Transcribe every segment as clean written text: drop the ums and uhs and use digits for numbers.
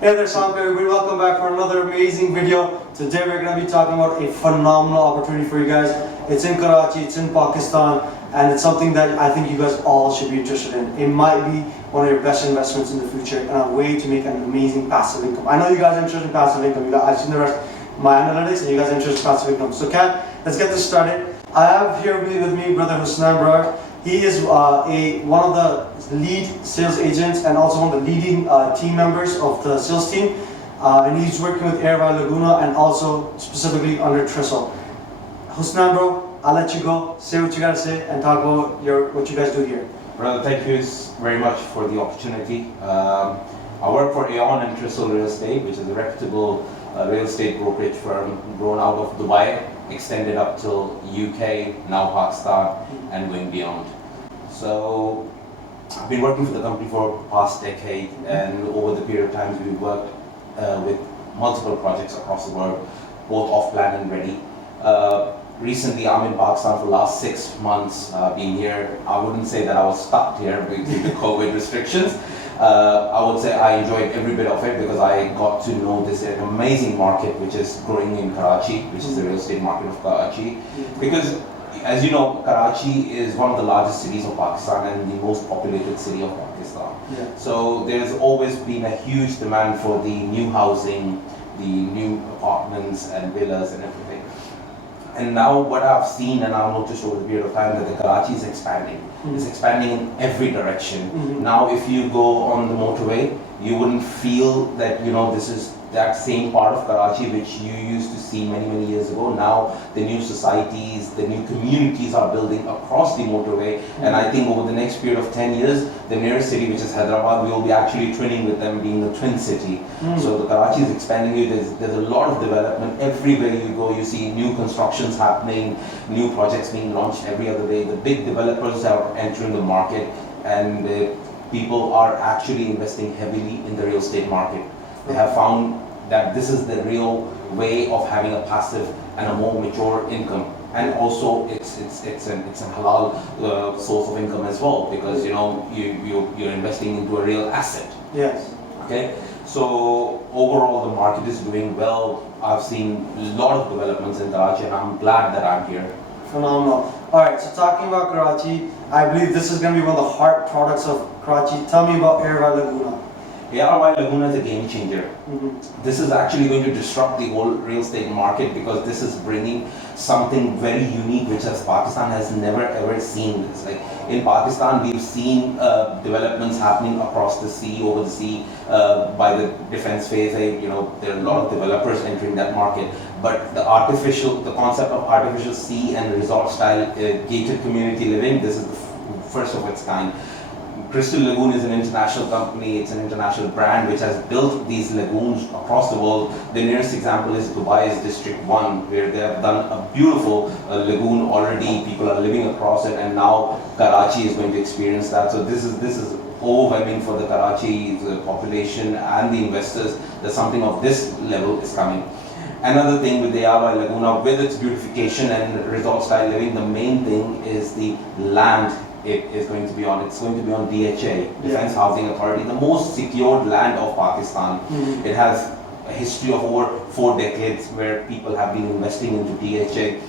Hey there, Assalamu alaikum everybody, welcome back for another amazing video. Today we're going to be talking about a phenomenal opportunity for you guys. It's in Karachi, it's in Pakistan, and it's something that I think you guys all should be interested in. It might be one of your best investments in the future and a way to make an amazing passive income. I know you guys are interested in passive income. I've seen the rest of my analytics and you guys are interested in passive income. So let's get this started. I have here with me brother Husnain Brar. He is one of the lead sales agents and also one of the leading team members of the sales team. And he's working with ARY Laguna and also specifically under Tristle. Husnain bro, I'll let you go, say what you gotta say and talk about what you guys do here. Brother, thank you very much for the opportunity. I work for ARY and Tristle Realestate, which is a reputable real estate brokerage firm grown out of Dubai, extended up till UK, now Pakistan, and going beyond. So I've been working for the company for the past decade, and over the period of time we've worked with multiple projects across the world, both off-plan and ready. Recently I'm in Pakistan for the last 6 months being here. I wouldn't say that I was stuck here due to COVID restrictions. I would say I enjoyed every bit of it because I got to know this amazing market which is growing in Karachi, which is the real estate market of Karachi. Because as you know, Karachi is one of the largest cities of Pakistan and the most populated city of Pakistan. Yeah. So there's always been a huge demand for the new housing, the new apartments and villas and everything. And now what I've seen and I've noticed over the period of time that the Karachi is expanding. It's expanding in every direction. Now if you go on the motorway, you wouldn't feel that, you know, this is that same part of Karachi which you used to see many years ago. Now the new societies, the new communities are building across the motorway, and I think over the next period of 10 years, the nearest city, which is Hyderabad, we will be actually twinning with them, being the twin city. So the Karachi is expanding. There's a lot of development. Everywhere you go, you see new constructions happening, new projects being launched every other day. The big developers are entering the market, and people are actually investing heavily in the real estate market. They have found that this is the real way of having a passive and a more mature income, and also it's a halal source of income as well, because you know you're investing into a real asset. Yes. Okay. So overall the market is doing well. I've seen a lot of developments in Karachi, and I'm glad that I'm here. Phenomenal. Alright, so talking about Karachi, I believe this is going to be one of the heart products of Karachi. Tell me about ARY Laguna. ARY Laguna is a game changer. This is actually going to disrupt the whole real estate market, because this is bringing something very unique which Pakistan has never ever seen this. Like in Pakistan, we've seen developments happening across the sea, over the sea, by the defense phase. You know, there are a lot of developers entering that market. But the concept of artificial sea and resort style gated community living, this is the first of its kind. Crystal Lagoon is an international company, it's an international brand which has built these lagoons across the world. The nearest example is Dubai's District 1, where they have done a beautiful lagoon already. People are living across it, and now Karachi is going to experience that. So this is overwhelming for the Karachi population and the investors that something of this level is coming. Another thing with the ARY Laguna, with its beautification and resort style living, the main thing is the land it is going to be on. It's going to be on DHA, Defense Housing Authority, the most secured land of Pakistan. It has a history of over 4 decades where people have been investing into DHA.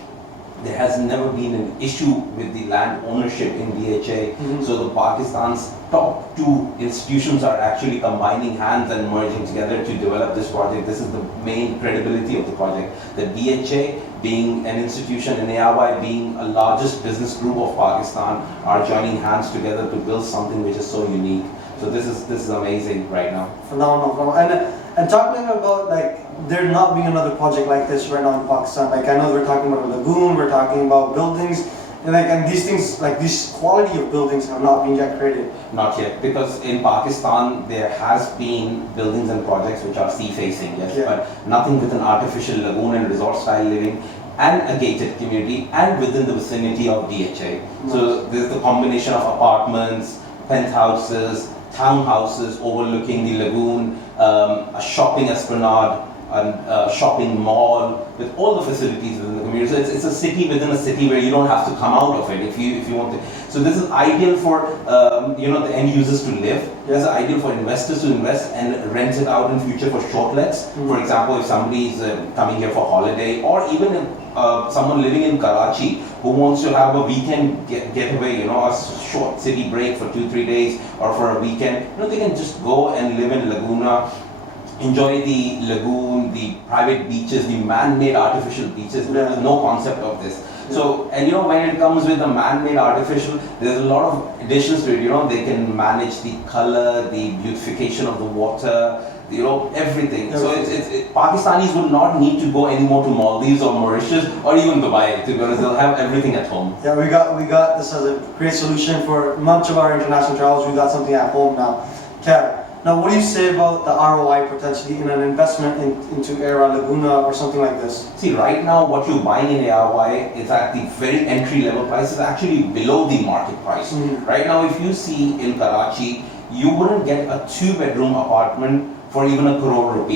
There has never been an issue with the land ownership in DHA. So the Pakistan's top 2 institutions are actually combining hands and merging together to develop this project. This is the main credibility of the project. The DHA being an institution and ARY being a largest business group of Pakistan are joining hands together to build something which is so unique. So this is amazing right now. Phenomenal. And talking about like there not being another project like this right now in Pakistan, like I know we're talking about a lagoon, we're talking about buildings And these things, like this quality of buildings have not been yet created. Not yet, because in Pakistan there has been buildings and projects which are sea facing, yes, Yeah. but nothing with an artificial lagoon and resort style living and a gated community and within the vicinity of DHA. So there's the combination of apartments, penthouses, townhouses overlooking the lagoon, a shopping esplanade, a shopping mall with all the facilities within the community. So it's a city within a city where you don't have to come out of it if you want to. So this is ideal for the end users to live. This is ideal for investors to invest and rent it out in future for short lets. For example, if somebody is coming here for holiday, or even if, someone living in Karachi who wants to have a weekend getaway, a short city break for 2-3 days or for a weekend, they can just go and live in Laguna, enjoy the lagoon, the private beaches, the man-made artificial beaches. There is no concept of this. So, and when it comes with the man-made artificial, there's a lot of additions to it. They can manage the color, the beautification of the water, everything. So Pakistanis would not need to go anymore to Maldives or Mauritius or even Dubai, to be honest. They'll have everything at home. Yeah, we got this as a great solution for much of our international travels. We got something at home now. Okay. Now, what do you say about the ROI potentially in an investment into ARY Laguna or something like this? See, right now what you're buying in ARY is at the very entry level price, is actually below the market price. Right now, if you see in Karachi, you wouldn't get a 2-bedroom apartment for even ₹1 crore.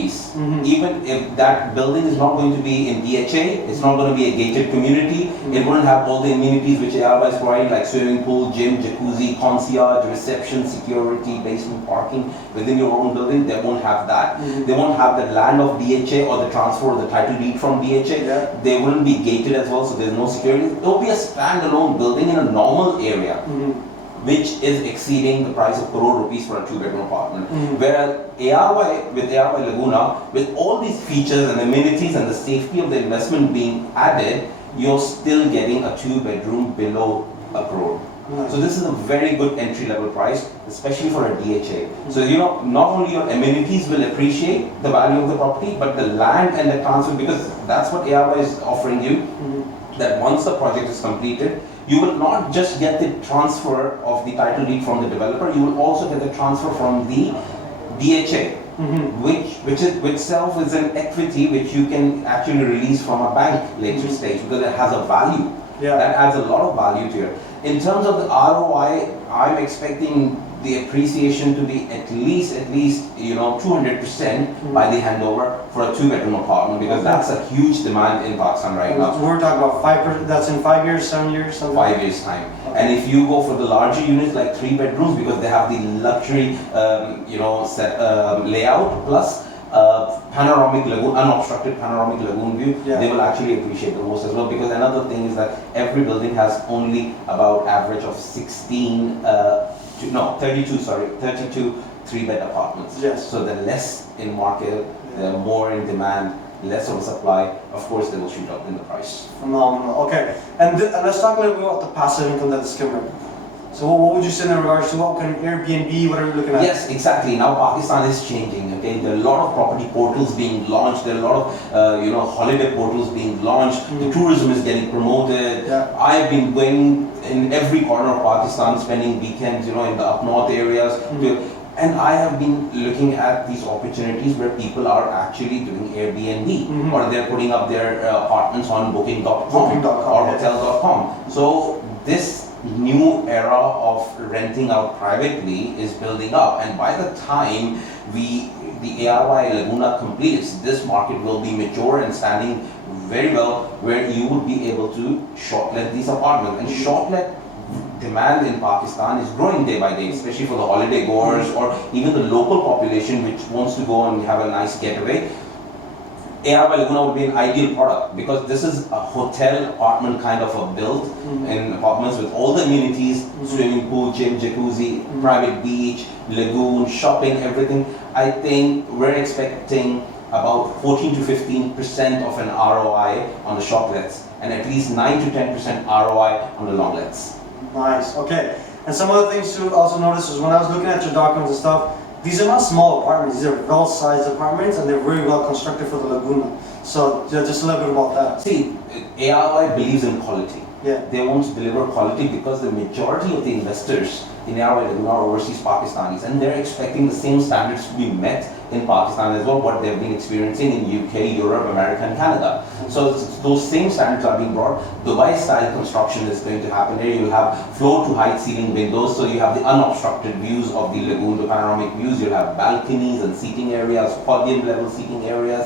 Even if that building is not going to be in DHA, it's not going to be a gated community, it wouldn't have all the amenities which ARY is providing, like swimming pool, gym, jacuzzi, concierge, reception, security, basement parking within your own building. They won't have that. They won't have the land of DHA or the transfer or the title deed from DHA. They wouldn't be gated as well, so there's no security. It will be a standalone building in a normal area, which is exceeding the price of ₹1 crore for a 2-bedroom apartment. Whereas with ARY Laguna, with all these features and amenities and the safety of the investment being added, you're still getting a 2-bedroom below ₹1 crore. So this is a very good entry-level price, especially for a DHA. So not only your amenities will appreciate the value of the property, but the land and the transfer, because that's what ARY is offering you, that once the project is completed, you will not just get the transfer of the title deed from the developer, you will also get the transfer from the DHA, which itself is an equity which you can actually release from a bank later stage, because it has a value. That adds a lot of value to it. In terms of the ROI, I'm expecting the appreciation to be at least 200% by the handover for a 2-bedroom apartment, because that's a huge demand in Pakistan right now. We're talking about 5%. That's in 5 years, 7 years, something. 5 years time. And if you go for the larger units like 3 bedrooms, because they have the luxury, layout plus panoramic lagoon, unobstructed panoramic lagoon view, they will actually appreciate the most as well. Because another thing is that every building has only about average of 32 3-bed apartments. So they're less in market, they're more in demand, less of a supply. Of course, they will shoot up in the price. Phenomenal. Okay, and let's talk a little bit about the passive income that is coming. So what would you say in regards to what can Airbnb, what are we looking at? Yes, exactly. Now Pakistan is changing. Okay, there are a lot of property portals being launched. There are a lot of holiday portals being launched. The tourism is getting promoted. I have been going in every corner of Pakistan, spending weekends, in the up north areas. And I have been looking at these opportunities where people are actually doing Airbnb, or they're putting up their apartments on booking.com or hotel.com. So this new era of renting out privately is building up, and by the time the ARY Laguna completes, this market will be mature and standing very well, where you would be able to short-let these apartments. And short-let demand in Pakistan is growing day by day, especially for the holiday goers or even the local population which wants to go and have a nice getaway. ARY Laguna would be an ideal product, because this is a hotel apartment kind of a build in apartments with all the amenities, swimming pool, gym, jacuzzi, private beach, lagoon, shopping, everything. I think we're expecting about 14 to 15% of an ROI on the short lets, and at least 9 to 10% ROI on the long lets. Nice. Okay. And some other things to also notice is when I was looking at your documents and stuff, these are not small apartments, these are well-sized apartments, and they're very well constructed for the Laguna. So just a little bit about that. See, ARY believes in quality. Yeah. They want to deliver quality because the majority of the investors in ARY Laguna are overseas Pakistanis, and they're expecting the same standards to be met in Pakistan as well, what they've been experiencing in UK, Europe, America and Canada. So those same standards are being brought. Dubai style construction is going to happen here. You'll have floor to height ceiling windows, so you have the unobstructed views of the lagoon, the panoramic views. You'll have balconies and seating areas, podium level seating areas.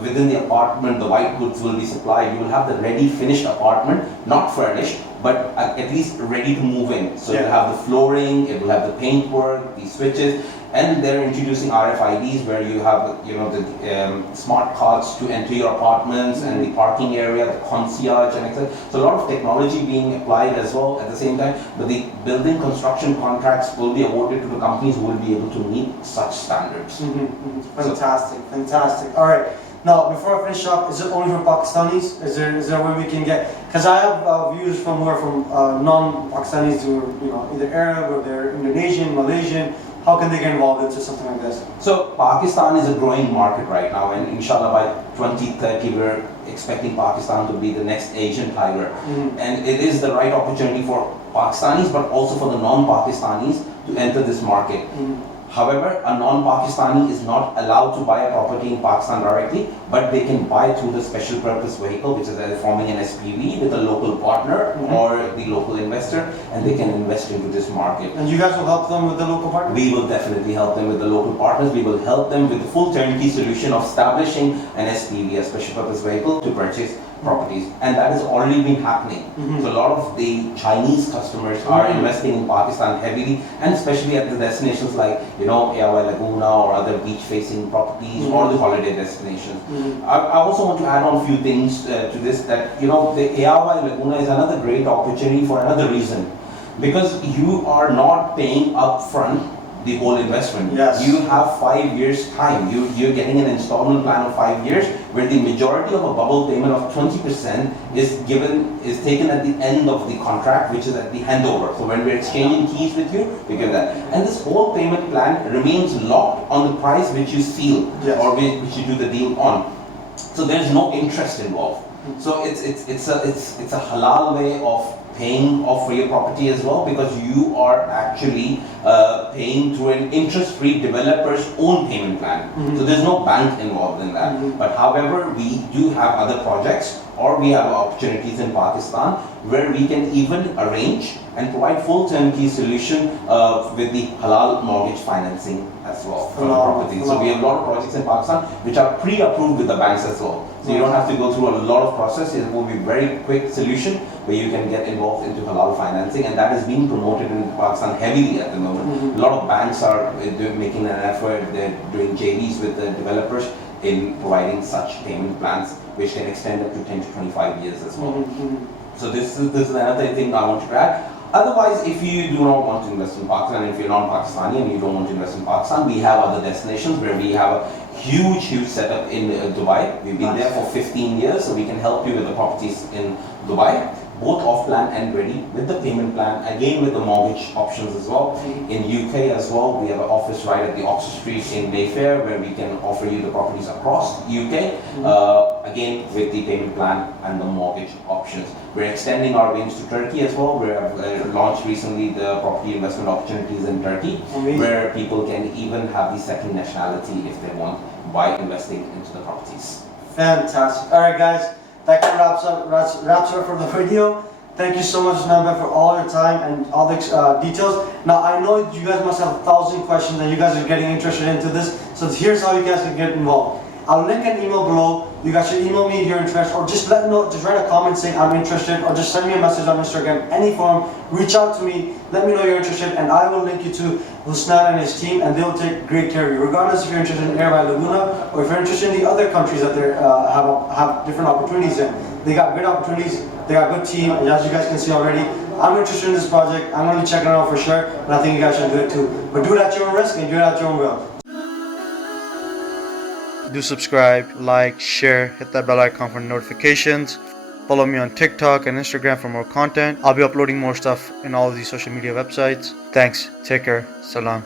Within the apartment, the white goods will be supplied. You will have the ready finished apartment, not furnished, but at least ready to move in. So you'll have the flooring, it will have the paintwork, the switches, and they're introducing RFIDs where you have, the smart cards to enter your apartments and the parking area, the concierge, and etc. So a lot of technology being applied as well at the same time. But the building construction contracts will be awarded to the companies who will be able to meet such standards. Fantastic, fantastic. All right. Now, before I finish up, is it only for Pakistanis? Is there a way we can get? Because I have viewers from non-Pakistanis who are either Arab or they're Indonesian, Malaysian. How can they get involved into something like this? So Pakistan is a growing market right now, and inshallah by 2030 we're expecting Pakistan to be the next Asian tiger. And it is the right opportunity for Pakistanis, but also for the non-Pakistanis to enter this market. However, a non-Pakistani is not allowed to buy a property in Pakistan directly, but they can buy through the special purpose vehicle, which is forming an SPV with a local partner or the local investor, and they can invest into this market. And you guys will help them with the local partners? We will definitely help them with the local partners. We will help them with the full turnkey solution of establishing an SPV, a special purpose vehicle, to purchase properties, and that has already been happening. So a lot of the Chinese customers are investing in Pakistan heavily, and especially at the destinations like ARY Laguna or other beach facing properties or the holiday destinations. I also want to add on a few things to this, that the ARY Laguna is another great opportunity for another reason, because you are not paying upfront the whole investment. Yes. You have 5 years time. You're getting an installment plan of 5 years, where the majority of a bubble payment of 20% is taken at the end of the contract, which is at the handover. So when we're exchanging keys with you, we give that. And this whole payment plan remains locked on the price which you seal or which you do the deal on. So there's no interest involved. So it's a halal way of paying off for your property as well, because you are actually paying through an interest-free developer's own payment plan. So there's no bank involved in that. But however, we do have other projects, or we have opportunities in Pakistan where we can even arrange and provide full turnkey solution with the halal mortgage financing as well for the property. So we have a lot of projects in Pakistan which are pre-approved with the banks as well. So you don't have to go through a lot of process. It will be a very quick solution where you can get involved into halal financing, and that is being promoted in Pakistan heavily at the moment. A lot of banks are making an effort. They're doing JVs with the developers in providing such payment plans which can extend up to 10 to 25 years as well. So this is another thing I want to add. Otherwise, if you do not want to invest in Pakistan, if you're non-Pakistani and you don't want to invest in Pakistan, we have other destinations where we have a huge setup in Dubai. We've been there for 15 years, so we can help you with the properties in Dubai, both off plan and ready, with the payment plan, again with the mortgage options as well. In UK as well, we have an office right at the Oxford Street in Mayfair, where we can offer you the properties across UK, again with the payment plan and the mortgage options. We're extending our range to Turkey as well. We have launched recently the property investment opportunities in Turkey, where people can even have the second nationality if they want by investing into the properties. Fantastic. All right, guys. That kind of wraps up for the video. Thank you so much, Usman, for all your time and all the details. Now, I know you guys must have 1,000 questions and you guys are getting interested into this. So here's how you guys can get involved. I'll link an email below. You guys should email me if you're interested, or just let me know, just write a comment saying I'm interested, or just send me a message on Instagram, any form. Reach out to me, let me know you're interested, and I will link you to Usman and his team, and they'll take great care of you. Regardless if you're interested in ARY Laguna, or if you're interested in the other countries that they have different opportunities in. They got great opportunities, they got a good team, and as you guys can see already, I'm interested in this project. I'm going to be checking it out for sure, and I think you guys should do it too. But do it at your own risk and do it at your own will. Do subscribe, like, share, hit that bell icon for notifications. Follow me on TikTok and Instagram for more content. I'll be uploading more stuff in all of these social media websites. Thanks. Take care. Salam.